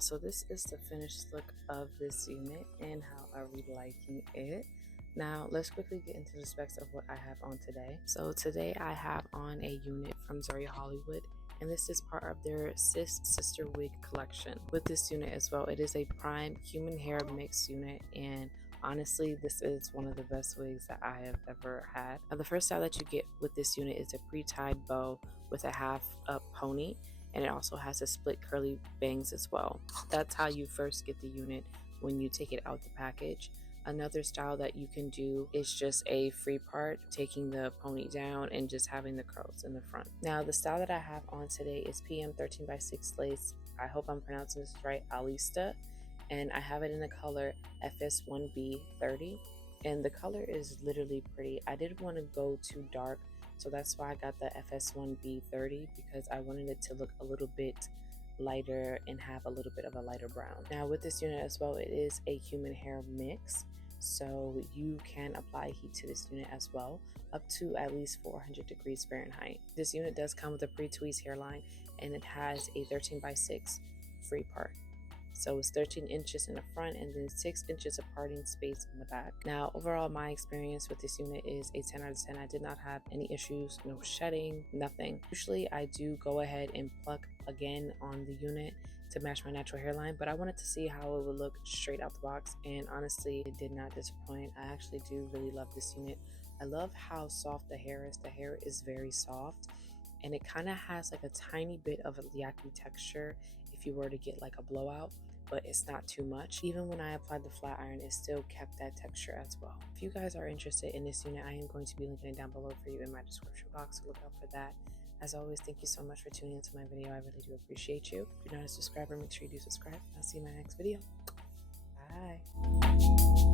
So this is the finished look of this unit and how are we liking it. Now let's quickly get into the specs of what I have on today. So today I have on a unit from Zaria Hollywood, and this is part of their Sis Sister Wig collection. With this unit as well, it is a prime human hair mix unit, and honestly, this is one of the best wigs that I have ever had. Now, the first style that you get with this unit is a pre-tied bow with a half up pony, and it also has a split curly bangs as well. That's how you first get the unit when you take it out the package. Another style that you can do is just a free part, taking the pony down and just having the curls in the front. Now, the style that I have on today is PM 13x6 lace. I hope I'm pronouncing this right, Alista. And I have it in the color FS1B30. And the color is literally pretty. I didn't want to go too dark, so that's why I got the FS1B30, because I wanted it to look a little bit lighter and have a little bit of a lighter brown. Now with this unit as well, it is a human hair mix, so you can apply heat to this unit as well, up to at least 400 degrees Fahrenheit. This unit does come with a pre-tweezed hairline, and it has a 13x6 free part. So it's 13 inches in the front and then 6 inches of parting space in the back. Now, overall, my experience with this unit is a 10 out of 10. I did not have any issues, no shedding, nothing. Usually I do go ahead and pluck again on the unit to match my natural hairline, but I wanted to see how it would look straight out the box, and honestly, it did not disappoint. I actually do really love this unit. I love how soft the hair is. The hair is very soft, and it kind of has like a tiny bit of a yucky texture if you were to get like a blowout, but it's not too much. Even when I applied the flat iron, it still kept that texture as well. If you guys are interested in this unit, I am going to be linking it down below for you in my description box, so look out for that. As always, thank you so much for tuning into my video. I really do appreciate you. If you're not a subscriber, make sure you do subscribe. I'll see you in my next video. Bye.